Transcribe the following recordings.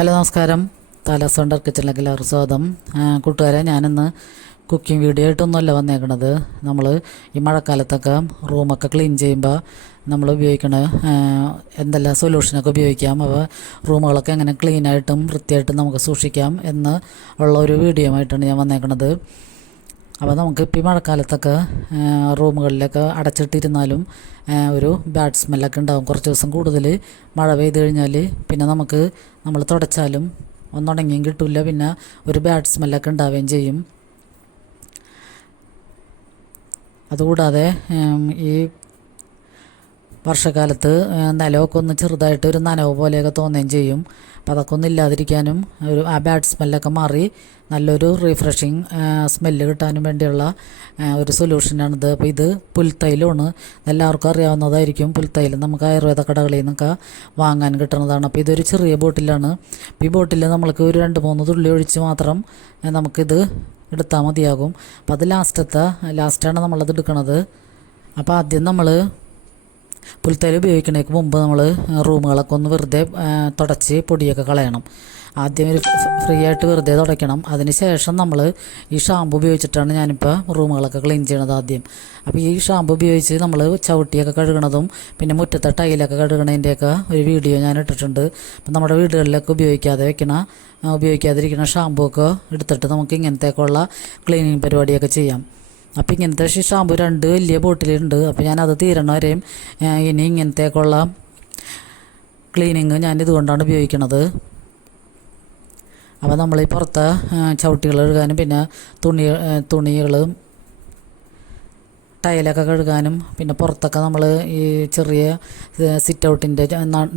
Hello നമസ്കാരം. താലാസ് wonder കിച്ചണിലേക്ക് എല്ലാവർക്കും സ്വാഗതം. കൂട്ടുകാരെ, ഞാനിന്ന് കുക്കിംഗ് വീഡിയോ ആയിട്ടൊന്നുമല്ല വന്നേക്കണത്. നമ്മൾ ഈ മഴക്കാലത്തൊക്കെ റൂമൊക്കെ ക്ലീൻ ചെയ്യുമ്പോൾ നമ്മൾ ഉപയോഗിക്കണ എന്തെല്ലാം സൊല്യൂഷനൊക്കെ ഉപയോഗിക്കാം, അപ്പോൾ റൂമുകളൊക്കെ എങ്ങനെ ക്ലീനായിട്ടും വൃത്തിയായിട്ടും നമുക്ക് സൂക്ഷിക്കാം എന്ന് ഉള്ള ഒരു വീഡിയോ ആയിട്ടാണ് ഞാൻ വന്നേക്കണത്. അപ്പോൾ നമുക്കിപ്പോൾ ഈ മഴക്കാലത്തൊക്കെ റൂമുകളിലൊക്കെ അടച്ചിട്ടിരുന്നാലും ഒരു ബാഡ് സ്മെല്ലൊക്കെ ഉണ്ടാകും. കുറച്ച് ദിവസം കൂടുതൽ മഴ പെയ്ത് കഴിഞ്ഞാൽ പിന്നെ നമ്മൾ തുടച്ചാലും ഒന്നുണങ്ങിയും കിട്ടില്ല, പിന്നെ ഒരു ബാഡ് സ്മെല്ലൊക്കെ ഉണ്ടാവുകയും ചെയ്യും. അതുകൂടാതെ ഈ വർഷക്കാലത്ത് നിലമൊക്കെ ഒന്ന് ചെറുതായിട്ട് ഒരു നനവ് പോലെയൊക്കെ തോന്നുകയും ചെയ്യും. അപ്പോൾ അതൊക്കെ ഒന്നും ഇല്ലാതിരിക്കാനും ആ ബാഡ് സ്മെല്ലൊക്കെ മാറി നല്ലൊരു റീഫ്രഷിങ് സ്മെല്ല് കിട്ടാനും വേണ്ടിയുള്ള ഒരു സൊല്യൂഷനാണിത്. അപ്പോൾ ഇത് പുൽത്തൈലമാണ്. എല്ലാവർക്കും അറിയാവുന്നതായിരിക്കും. പുൽത്തൈലം നമുക്ക് ആയുർവേദ കടകളിൽ നിന്നൊക്കെ വാങ്ങാൻ കിട്ടുന്നതാണ്. അപ്പോൾ ഇതൊരു ചെറിയ ബോട്ടിലാണ്. അപ്പോൾ ഈ ബോട്ടിൽ നമ്മൾക്ക് ഒരു 2-3 തുള്ളി ഒഴിച്ച് മാത്രം നമുക്കിത് എടുത്താൽ മതിയാകും. അപ്പോൾ അത് ലാസ്റ്റാണ് നമ്മളത് എടുക്കുന്നത്. അപ്പോൾ ആദ്യം നമ്മൾ പുൽത്തൈലം ഉപയോഗിക്കുന്നതിന് മുമ്പ് നമ്മൾ റൂമുകളൊക്കെ ഒന്ന് വെറുതെ തുടച്ച് പൊടിയൊക്കെ കളയണം. ആദ്യം ഒരു ഫ്രീ ആയിട്ട് വെറുതെ തുടയ്ക്കണം. അതിന് ശേഷം നമ്മൾ ഈ ഷാമ്പു ഉപയോഗിച്ചിട്ടാണ് ഞാനിപ്പോൾ റൂമുകളൊക്കെ ക്ലീൻ ചെയ്യണത് ആദ്യം. അപ്പോൾ ഈ ഷാമ്പു ഉപയോഗിച്ച് നമ്മൾ ചവിട്ടിയൊക്കെ കഴുകണതും പിന്നെ മുറ്റത്തെ ടൈലൊക്കെ കഴുകണതിൻ്റെയൊക്കെ ഒരു വീഡിയോ ഞാൻ ഇട്ടിട്ടുണ്ട്. അപ്പം നമ്മുടെ വീടുകളിലൊക്കെ ഉപയോഗിക്കാതിരിക്കുന്ന ഷാമ്പു ഒക്കെ എടുത്തിട്ട് നമുക്ക് ഇങ്ങനത്തേക്കുള്ള ക്ലീനിങ് പരിപാടിയൊക്കെ ചെയ്യാം. അപ്പോൾ ഇങ്ങനത്തെ ഷാമ്പു 2 വലിയ ബോട്ടിലുണ്ട്. അപ്പോൾ ഞാനത് തീരണ വരെയും ഇനി ഇങ്ങനത്തേക്കുള്ള ക്ലീനിങ് ഞാൻ ഇതുകൊണ്ടാണ് ഉപയോഗിക്കുന്നത്. അപ്പോൾ നമ്മൾ ഈ പുറത്തെ ചവിട്ടികൾ കഴുകാനും പിന്നെ തുണികൾ ടൈലൊക്കെ കഴുകാനും പിന്നെ പുറത്തൊക്കെ നമ്മൾ ഈ ചെറിയ സിറ്റ് ഔട്ടിൻ്റെ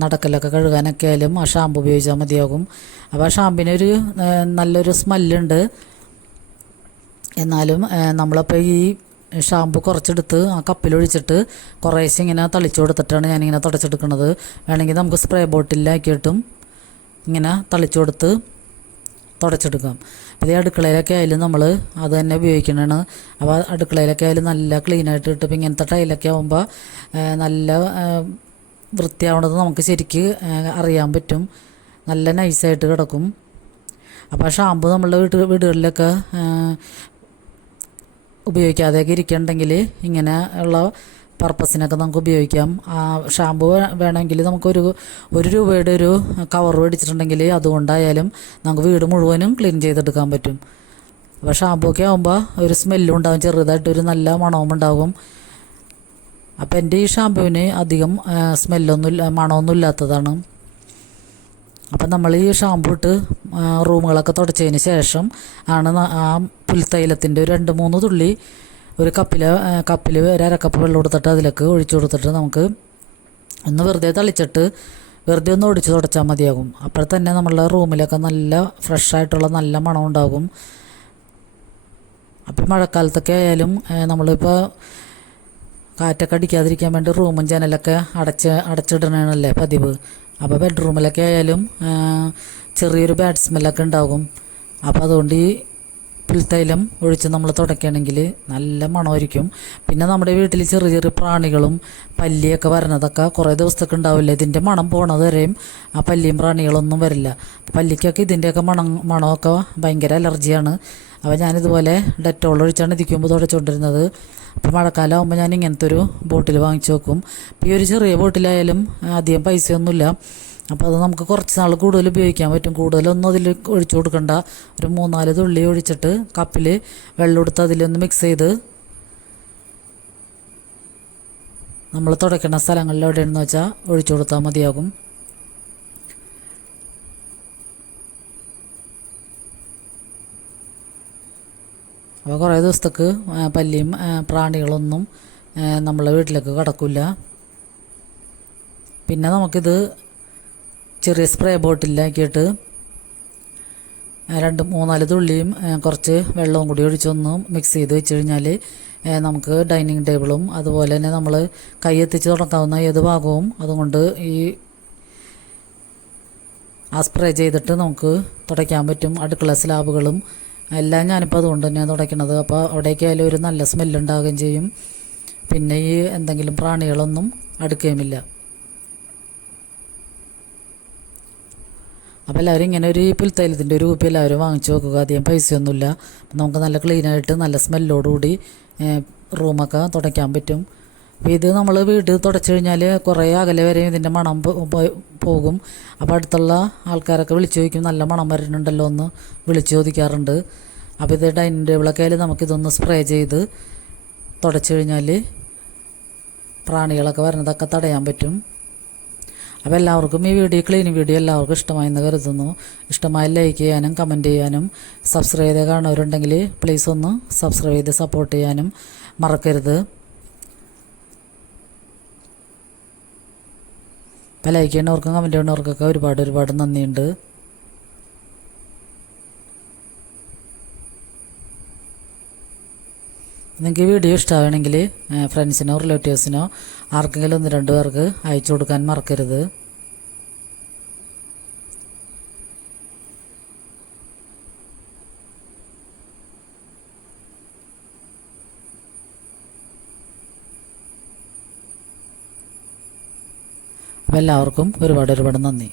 നടക്കലൊക്കെ കഴുകാനൊക്കെ ആയാലും ആ ഷാമ്പു ഉപയോഗിച്ചാൽ മതിയാകും. അപ്പോൾ ആ ഷാമ്പിനൊരു നല്ലൊരു സ്മെല്ലുണ്ട്. എന്നാലും നമ്മളപ്പോൾ ഈ ഷാമ്പു കുറച്ചെടുത്ത് ആ കപ്പിലൊഴിച്ചിട്ട് കുറേശ്ശെ ഇങ്ങനെ തളിച്ചു കൊടുത്തിട്ടാണ് ഞാനിങ്ങനെ തുടച്ചെടുക്കുന്നത്. വേണമെങ്കിൽ നമുക്ക് സ്പ്രേ ബോട്ടിലാക്കിയിട്ടും ഇങ്ങനെ തളിച്ചു കൊടുത്ത് തുടച്ചെടുക്കാം. അപ്പോൾ ഈ അടുക്കളയിലൊക്കെ ആയാലും നമ്മൾ അത് തന്നെ ഉപയോഗിക്കണതാണ്. അപ്പോൾ അടുക്കളയിലൊക്കെ ആയാലും നല്ല ക്ലീനായിട്ട് കിട്ടും. ഇങ്ങനത്തെ ടൈലൊക്കെ ആകുമ്പോൾ നല്ല വൃത്തിയാവണത് നമുക്ക് ശരിക്ക് അറിയാൻ പറ്റും. നല്ല നൈസായിട്ട് കിടക്കും. അപ്പോൾ ഷാമ്പു നമ്മളുടെ വീടുകളിലൊക്കെ ഉപയോഗിക്കാതെയൊക്കെ ഇരിക്കുന്നുണ്ടെങ്കിൽ ഇങ്ങനെ ഉള്ള പർപ്പസിനൊക്കെ നമുക്ക് ഉപയോഗിക്കാം. ഷാമ്പു വേണമെങ്കിൽ നമുക്കൊരു രൂപയുടെ ഒരു കവർ മേടിച്ചിട്ടുണ്ടെങ്കിൽ അതുകൊണ്ടായാലും നമുക്ക് വീട് മുഴുവനും ക്ലീൻ ചെയ്തെടുക്കാൻ പറ്റും. അപ്പോൾ ഷാമ്പു ഒക്കെ ആകുമ്പോൾ ഒരു സ്മെല്ലും ഉണ്ടാകും, ചെറുതായിട്ടൊരു നല്ല മണവും ഉണ്ടാകും. അപ്പോൾ എൻ്റെ ഈ ഷാമ്പുവിന് അധികം മണമൊന്നും ഇല്ലാത്തതാണ്. അപ്പം നമ്മൾ ഈ ഷാമ്പു ഇട്ട് റൂമുകളൊക്കെ തുടച്ചതിന് ശേഷം ആണ് ആ പുൽത്തൈലത്തിൻ്റെ ഒരു 2-3 തുള്ളി ഒരു കപ്പിൽ ഒരു അരക്കപ്പ് വെള്ളം കൊടുത്തിട്ട് അതിലേക്ക് ഒഴിച്ചു കൊടുത്തിട്ട് നമുക്ക് ഒന്ന് വെറുതെ തളിച്ചിട്ട് വെറുതെ ഒന്ന് ഒടിച്ച് തുടച്ചാൽ മതിയാകും. അപ്പോൾ തന്നെ നമ്മളുടെ റൂമിലൊക്കെ നല്ല ഫ്രഷായിട്ടുള്ള നല്ല മണം ഉണ്ടാകും. അപ്പോൾ മഴക്കാലത്തൊക്കെ ആയാലും നമ്മളിപ്പോൾ കാറ്റൊക്കെ അടിക്കാതിരിക്കാൻ വേണ്ടി റൂമും ജനലൊക്കെ അടച്ചിടണല്ലേ പതിവ്. അപ്പോൾ ബെഡ്റൂമിലൊക്കെ ആയാലും ചെറിയൊരു ബാഡ് സ്മെല്ലൊക്കെ ഉണ്ടാകും. അപ്പോൾ അതുകൊണ്ട് ഈ പുൽത്തൈലം ഒഴിച്ച് നമ്മൾ തുടയ്ക്കുകയാണെങ്കിൽ നല്ല മണമായിരിക്കും. പിന്നെ നമ്മുടെ വീട്ടിൽ ചെറിയ ചെറിയ പ്രാണികളും പല്ലിയൊക്കെ വരുന്നതൊക്കെ കുറേ ദിവസത്തൊക്കെ ഉണ്ടാവില്ല. ഇതിൻ്റെ മണം പോണത് വരെയും ആ പല്ലിയും പ്രാണികളൊന്നും വരില്ല. പല്ലിക്കൊക്കെ ഇതിൻ്റെയൊക്കെ മണമൊക്കെ ഭയങ്കര അലർജിയാണ്. അപ്പോൾ ഞാനിതുപോലെ ഡെറ്റോൾ ഒഴിച്ചാണ് ഇതിക്കുമ്പോൾ തുടച്ചുകൊണ്ടിരുന്നത്. അപ്പോൾ മഴക്കാലം ആകുമ്പോൾ ഞാൻ ഇങ്ങനത്തെ ഒരു ബോട്ടിൽ വാങ്ങിച്ചു വെക്കും. അപ്പോൾ ഈ ഒരു ചെറിയ ബോട്ടിലായാലും അധികം പൈസയൊന്നുമില്ല. അപ്പോൾ അത് നമുക്ക് കുറച്ച് നാൾ കൂടുതൽ ഉപയോഗിക്കാൻ പറ്റും. കൂടുതലൊന്നും അതിൽ ഒഴിച്ചു കൊടുക്കണ്ട. ഒരു 3-4 തുള്ളി ഒഴിച്ചിട്ട് കപ്പിൽ വെള്ളം എടുത്ത് അതിലൊന്ന് മിക്സ് ചെയ്ത് നമ്മൾ തുടയ്ക്കുന്ന സ്ഥലങ്ങളിൽ എവിടെയാണെന്ന് വെച്ചാൽ ഒഴിച്ചു കൊടുത്താൽ മതിയാകും. അപ്പോൾ കുറേ ദിവസത്തേക്ക് പല്ലിയും പ്രാണികളൊന്നും നമ്മളെ വീട്ടിലേക്ക് കടക്കില്ല. പിന്നെ നമുക്കിത് ചെറിയ സ്പ്രേ ബോട്ടിലാക്കിയിട്ട് 2-3-4 തുള്ളിയും കുറച്ച് വെള്ളവും കൂടി ഒഴിച്ചൊന്ന് മിക്സ് ചെയ്ത് വെച്ച് കഴിഞ്ഞാൽ നമുക്ക് ഡൈനിങ് ടേബിളും അതുപോലെ തന്നെ നമ്മൾ കൈ എത്തിച്ച് തുടക്കാവുന്ന ഏത് ഭാഗവും അതുകൊണ്ട് ആ സ്പ്രേ ചെയ്തിട്ട് നമുക്ക് തുടയ്ക്കാൻ പറ്റും. അടുക്കള സ്ലാബുകളും എല്ലാം ഞാനിപ്പോൾ അതുകൊണ്ട് തന്നെയാണ് തുടയ്ക്കണത്. അപ്പോൾ അവിടേക്ക് ആയാലും ഒരു നല്ല സ്മെല്ലുണ്ടാകുകയും ചെയ്യും. പിന്നെ ഈ എന്തെങ്കിലും പ്രാണികളൊന്നും അടുക്കുകയുമില്ല. അപ്പോൾ എല്ലാവരും ഇങ്ങനെ ഒരു പുൽത്തൈലത്തിൻ്റെ ഒരു കുപ്പി എല്ലാവരും വാങ്ങിച്ച് വെക്കുക. അധികം പൈസയൊന്നുമില്ല. നമുക്ക് നല്ല ക്ലീനായിട്ട് നല്ല സ്മെല്ലോടുകൂടി റൂമൊക്കെ തുടയ്ക്കാൻ പറ്റും. അപ്പോൾ ഇത് നമ്മൾ വീട് തുടച്ചു കഴിഞ്ഞാൽ കുറേ അകലെ വരെ ഇതിൻ്റെ മണം പോകും. അപ്പോൾ അടുത്തുള്ള ആൾക്കാരൊക്കെ വിളിച്ചു ചോദിക്കും, നല്ല മണം വരുന്നുണ്ടല്ലോ എന്ന് വിളിച്ചു ചോദിക്കാറുണ്ട്. അപ്പോൾ ഇത് ഡൈനിങ് ടേബിളൊക്കെ ആയാലും നമുക്കിതൊന്ന് സ്പ്രേ ചെയ്ത് തുടച്ചു കഴിഞ്ഞാൽ പ്രാണികളൊക്കെ വരുന്നതൊക്കെ തടയാൻ പറ്റും. അപ്പോൾ എല്ലാവർക്കും ഈ ക്ലീനിങ് വീഡിയോ എല്ലാവർക്കും ഇഷ്ടമായെന്ന് കരുതുന്നു. ഇഷ്ടമായ ലൈക്ക് ചെയ്യാനും കമൻറ്റ് ചെയ്യാനും സബ്സ്ക്രൈബ് ചെയ്ത് കാണുന്നവരുണ്ടെങ്കിൽ പ്ലീസ് ഒന്ന് സബ്സ്ക്രൈബ് ചെയ്ത് സപ്പോർട്ട് ചെയ്യാനും മറക്കരുത്. അപ്പോൾ ലൈക്ക് ചെയ്യുന്നവർക്കും കമൻറ്റ് ചെയ്യുന്നവർക്കൊക്കെ ഒരുപാട് നന്ദിയുണ്ട്. നിങ്ങൾക്ക് വീഡിയോ ഇഷ്ടമാണെങ്കിൽ ഫ്രണ്ട്സിനോ റിലേറ്റീവ്സിനോ ആർക്കെങ്കിലും 1-2 പേർക്ക് അയച്ചു കൊടുക്കാൻ മറക്കരുത്. അപ്പോൾ എല്ലാവർക്കും ഒരുപാട് നന്ദി.